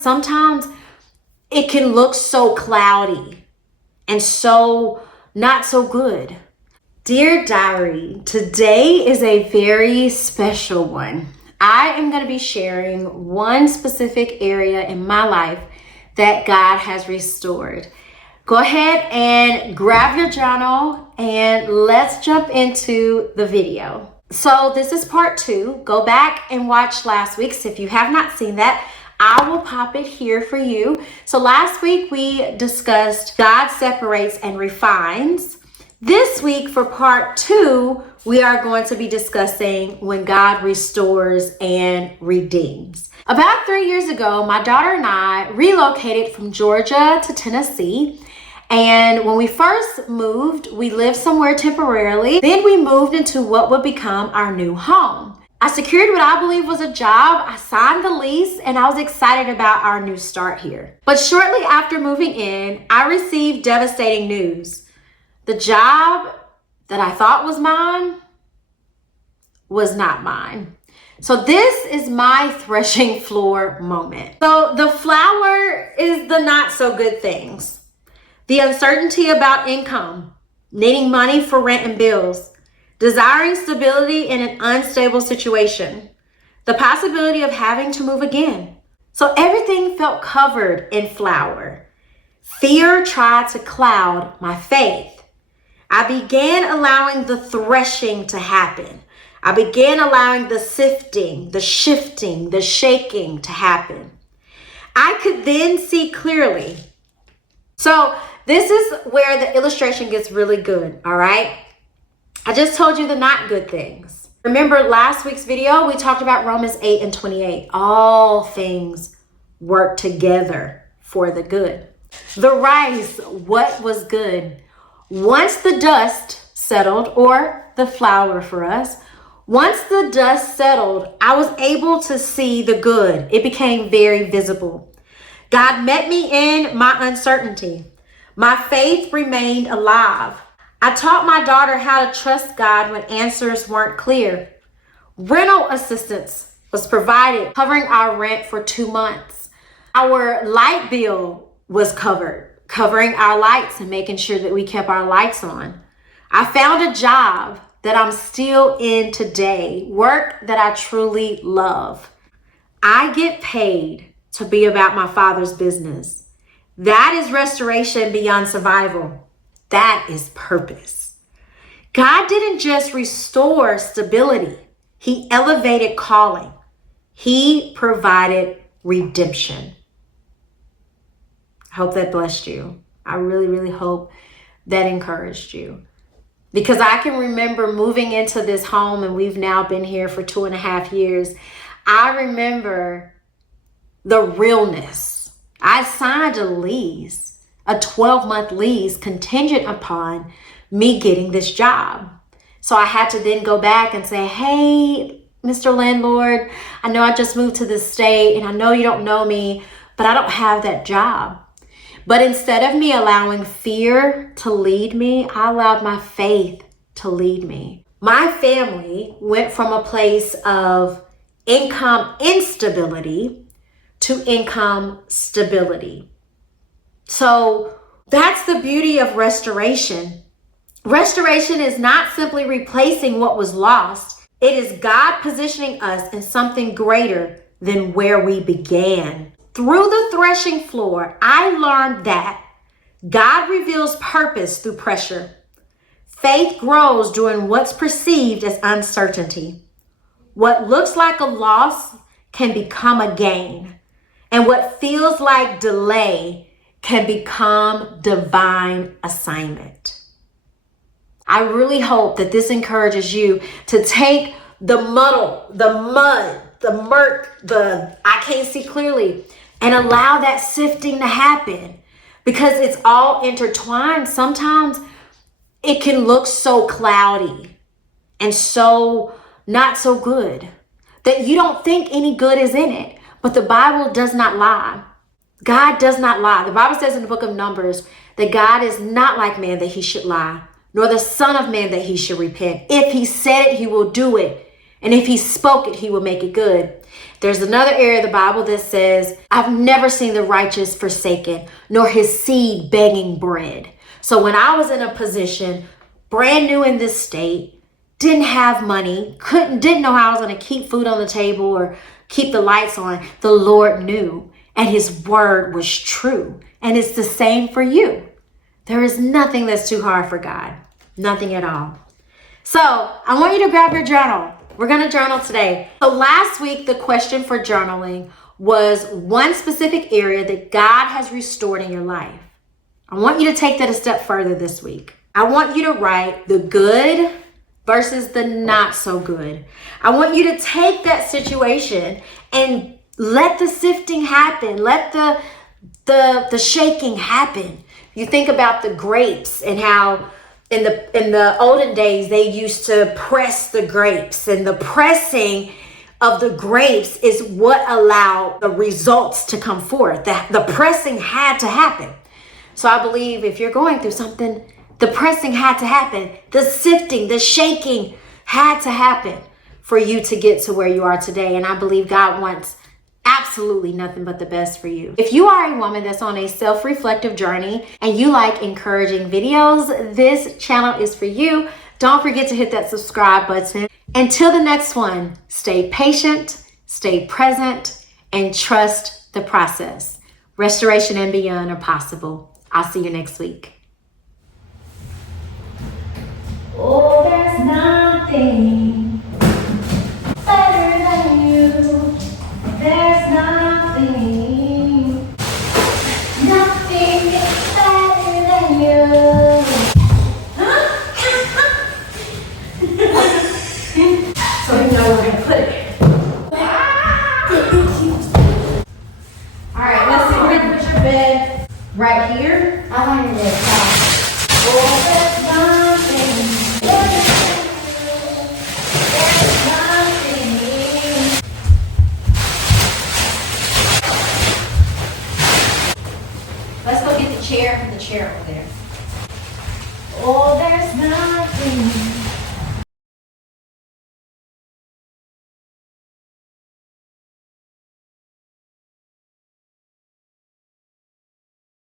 Sometimes it can look so cloudy and so not so good. Dear Diary, today is a very special one. I am going to be sharing one specific area in my life that God has restored. Go ahead and grab your journal and let's jump into the video. So this is part 2. Go back and watch last week's if you have not seen that. I will pop it here for you. So last week we discussed God separates and refines. This week for part 2, we are going to be discussing when God restores and redeems. About 3 years ago, my daughter and I relocated from Georgia to Tennessee. And when we first moved, we lived somewhere temporarily. Then we moved into what would become our new home. I secured what I believe was a job. I signed the lease and I was excited about our new start here. But shortly after moving in, I received devastating news. The job that I thought was mine was not mine. So this is my threshing floor moment. So the flower is the not so good things. The uncertainty about income, needing money for rent and bills, desiring stability in an unstable situation, the possibility of having to move again. So everything felt covered in flour. Fear tried to cloud my faith. I began allowing the threshing to happen. I began allowing the sifting, the shifting, the shaking to happen. I could then see clearly. So this is where the illustration gets really good, all right? I just told you the not good things. Remember last week's video, we talked about Romans 8:28. All things work together for the good. The rice, what was good? Once the dust settled, or the flour for us, once the dust settled, I was able to see the good. It became very visible. God met me in my uncertainty. My faith remained alive. I taught my daughter how to trust God when answers weren't clear. Rental assistance was provided, covering our rent for 2 months. Our light bill was covered, covering our lights and making sure that we kept our lights on. I found a job that I'm still in today, work that I truly love. I get paid to be about my Father's business. That is restoration beyond survival. That is purpose. God didn't just restore stability. He elevated calling. He provided redemption. I hope that blessed you. I really, really hope that encouraged you. Because I can remember moving into this home, and we've now been here for 2.5 years. I remember the realness. I signed a lease. A 12-month lease contingent upon me getting this job. So I had to then go back and say, hey, Mr. Landlord, I know I just moved to this state and I know you don't know me, but I don't have that job. But instead of me allowing fear to lead me, I allowed my faith to lead me. My family went from a place of income instability to income stability. So that's the beauty of restoration. Restoration is not simply replacing what was lost. It is God positioning us in something greater than where we began. Through the threshing floor, I learned that God reveals purpose through pressure. Faith grows during what's perceived as uncertainty. What looks like a loss can become a gain. And what feels like delay can become divine assignment. I really hope that this encourages you to take the muddle, the mud, the murk, the I can't see clearly, and allow that sifting to happen, because it's all intertwined. Sometimes it can look so cloudy and so not so good that you don't think any good is in it. But the Bible does not lie. God does not lie. The Bible says in the book of Numbers that God is not like man that he should lie, nor the son of man that he should repent. If he said it, he will do it. And if he spoke it, he will make it good. There's another area of the Bible that says, I've never seen the righteous forsaken, nor his seed begging bread. So when I was in a position, brand new in this state, didn't have money, didn't know how I was going to keep food on the table or keep the lights on, the Lord knew, and his word was true. And it's the same for you. There is nothing that's too hard for God. Nothing at all. So I want you to grab your journal. We're going to journal today. So last week, the question for journaling was one specific area that God has restored in your life. I want you to take that a step further this week. I want you to write the good versus the not so good. I want you to take that situation and let the sifting happen. Let the shaking happen. You think about the grapes and how in the olden days they used to press the grapes, and the pressing of the grapes is what allowed the results to come forth. The pressing had to happen. So I believe if you're going through something, the pressing had to happen. The sifting, the shaking had to happen for you to get to where you are today. And I believe God wants absolutely nothing but the best for you. If you are a woman that's on a self-reflective journey and you like encouraging videos, this channel is for you. Don't forget to hit that subscribe button. Until the next one, stay patient, stay present, and trust the process. Restoration and beyond are possible. I'll see you next week. Oh, there's nothing better than you. There's nothing better than you. So you know we're gonna put it. All right, let's see. We're gonna put your bed right here. I want you to oh, there's nothing. Let's go get the chair from the chair over there. Oh, there's nothing.